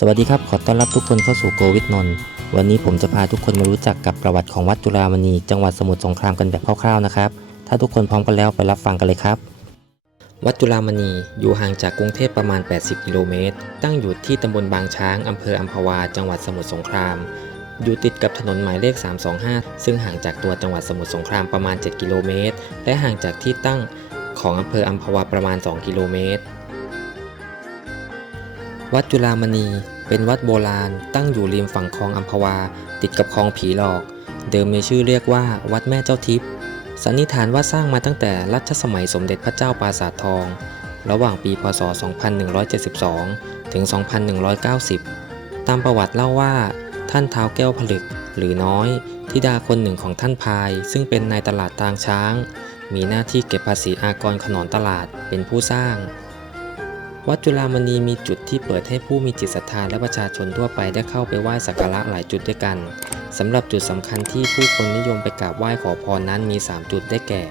สวัสดีครับ ขอต้อนรับทุกคนเข้าสู่โกวิทนนท์วันนี้ผมจะพาทุกคนมารู้จักกับประวัติของวัดจุฬามณี จังหวัดสมุทรสงครามกันแบบคร่าวๆนะครับ ถ้าทุกคนพร้อมกันแล้วไปรับฟังกันเลยครับ วัดจุฬามณีอยู่ห่างจากกรุงเทพประมาณ 80 กิโลเมตร ตั้งอยู่ที่ตำบลบางช้างอำเภออัมพวา จังหวัดสมุทรสงคราม อยู่ติดกับถนนหมายเลข 325 ซึ่งห่างจากตัวจังหวัดสมุทรสงครามประมาณ 7 กิโลเมตร และห่างจากที่ตั้งของอำเภออัมพวาประมาณ 2 กิโลเมตร วัดจุฬามณี เป็นวัดโบราณ ตั้งอยู่ริมฝั่งคลองอัมพวา ติดกับคลองผีหลอก เดิมมีชื่อเรียกว่าวัดแม่เจ้าทิพย์สันนิษฐานว่าสร้างมาตั้งแต่รัชสมัยสมเด็จพระเจ้าปราสาททอง ระหว่างปีพศ 2172 ถึง 2190 ตามประวัติเล่าว่า ท่านเท้าแก้วผลึก หรือน้อยธิดาคนหนึ่งของท่านพาย ซึ่งเป็นนายตลาดทางช้าง มีหน้าที่เก็บภาษีอากรขนอนตลาดเป็นผู้สร้าง วัดจุฬามณีมีจุดที่เปิดให้ผู้มีจิตศรัทธาและประชาชนทั่วไปได้เข้าไปไหว้สักการะหลายจุดด้วยกันสำหรับจุดสำคัญที่ผู้คนนิยมไปกราบไหว้ขอพรนั้นมี 3 จุดได้แก่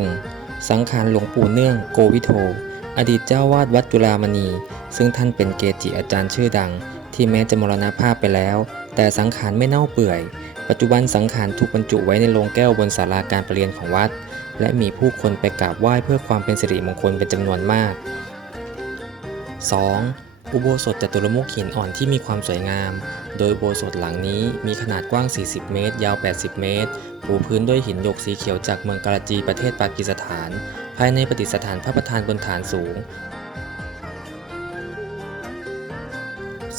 1. สังขารหลวงปู่เนื่องโกวิโท อดีตเจ้าวาดวัดจุฬามณี ซึ่งท่านเป็นเกจิอาจารย์ชื่อดัง ที่แม้จะมรณภาพไปแล้ว แต่สังขารไม่เน่าเปื่อย ปัจจุบันสังขารถูกบรรจุไว้ในโลงแก้วบนศาลาการประเรียนของวัด และมีผู้คนไปกราบไหว้เพื่อความเป็นสิริมงคลเป็นจำนวนมาก 2. อุโบสถจตุรมุขหินอ่อนที่มีความสวยงาม โดยอุโบสถหลังนี้มีขนาดกว้าง 40 เมตร ยาว 80 เมตร ปูพื้นด้วยหินหยกสีเขียวจากเมืองกาลาจีประเทศปากีสถาน ภายในประดิษฐานพระประธานบนฐานสูง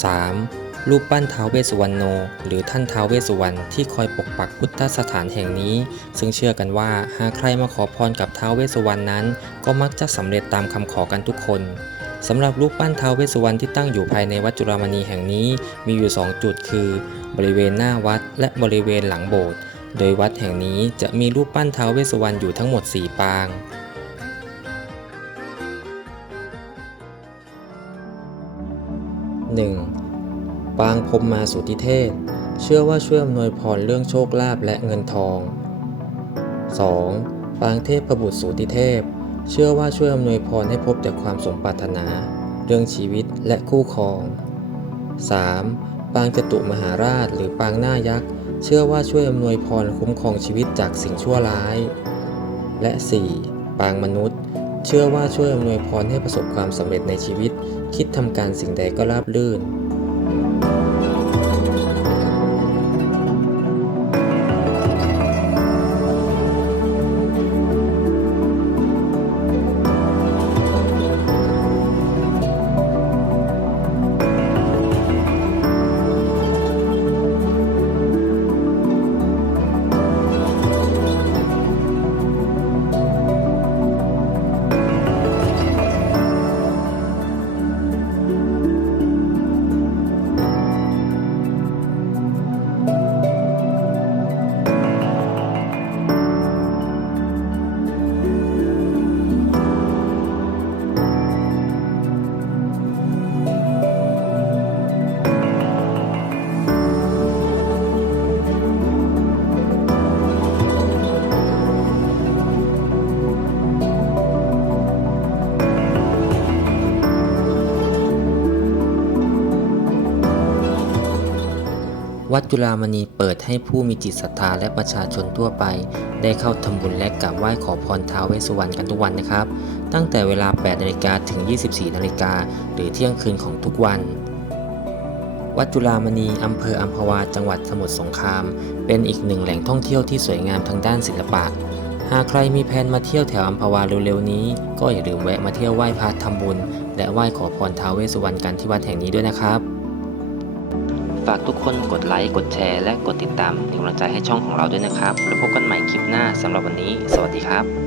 3. รูปปั้นท้าวเวสสุวรรณโน หรือท่านท้าวเวสสุวรรณที่คอยปกปักพุทธสถานแห่งนี้ ซึ่งเชื่อกันว่าหากใครมาขอพรกับท้าวเวสสุวรรณนั้น ก็มักจะสำเร็จตามคำขอกันทุกคนสำหรับรูปปั้นท้าวเวสสุวรรณที่ตั้งอยู่ภายในวัดจุฬามณีแห่งนี้มีอยู่ 2 จุดคือ บริเวณหน้าวัดและบริเวณหลังโบสถ์โดยวัดแห่งนี้จะมีรูปปั้นท้าวเวสสุวรรณอยู่ทั้งหมด 4 ปาง 1. ปางพรมมาสุติเทศ เชื่อว่าช่วยอำนวยพรเรื่องโชคลาภและเงินทอง 2. ปางเทพประบุตรสุติเทพ เชื่อว่าช่วยอำนวยพรให้พบแต่ความสมปรารถนา เรื่องชีวิตและคู่ครอง 3. ปางจตุมหาราชหรือปางหน้ายักษ์ เชื่อว่าช่วยอำนวยพรคุ้มครองชีวิตจากสิ่งชั่วร้าย และ 4. ปางมนุษย์ เชื่อว่าช่วยอำนวยพรให้ประสบความสำเร็จในชีวิต คิดทำการสิ่งใดก็ราบรื่น วัดจุฬามณีเปิดให้ผู้มีจิตศรัทธาและประชาชนทั่วไป ได้เข้าทำบุญและกราบไหว้ขอพรท้าวเวสสุวรรณกันทุกวันนะครับ ตั้งแต่เวลา 8นาฬิกาถึง 24นาฬิกาหรือเที่ยงคืนของทุกวัน วัดจุฬามณีอำเภออัมพวาจังหวัดสมุทรสงคราม เป็นอีกหนึ่งแหล่งท่องเที่ยวที่สวยงามทางด้านศิลปะ หากใครมีแผนมาเที่ยวแถวอัมพวาเร็วๆนี้ ก็อย่าลืมแวะมาเที่ยวไหว้พระทำบุญ และไหว้ขอพรท้าวเวสสุวรรณกันที่วัดแห่งนี้ด้วยนะครับ ฝากทุกคนกดไลค์ กดแชร์ และกดติดตามเป็นกำลังใจให้ช่องของเราด้วยนะครับ แล้วพบกันใหม่คลิปหน้าสำหรับวันนี้ สวัสดีครับ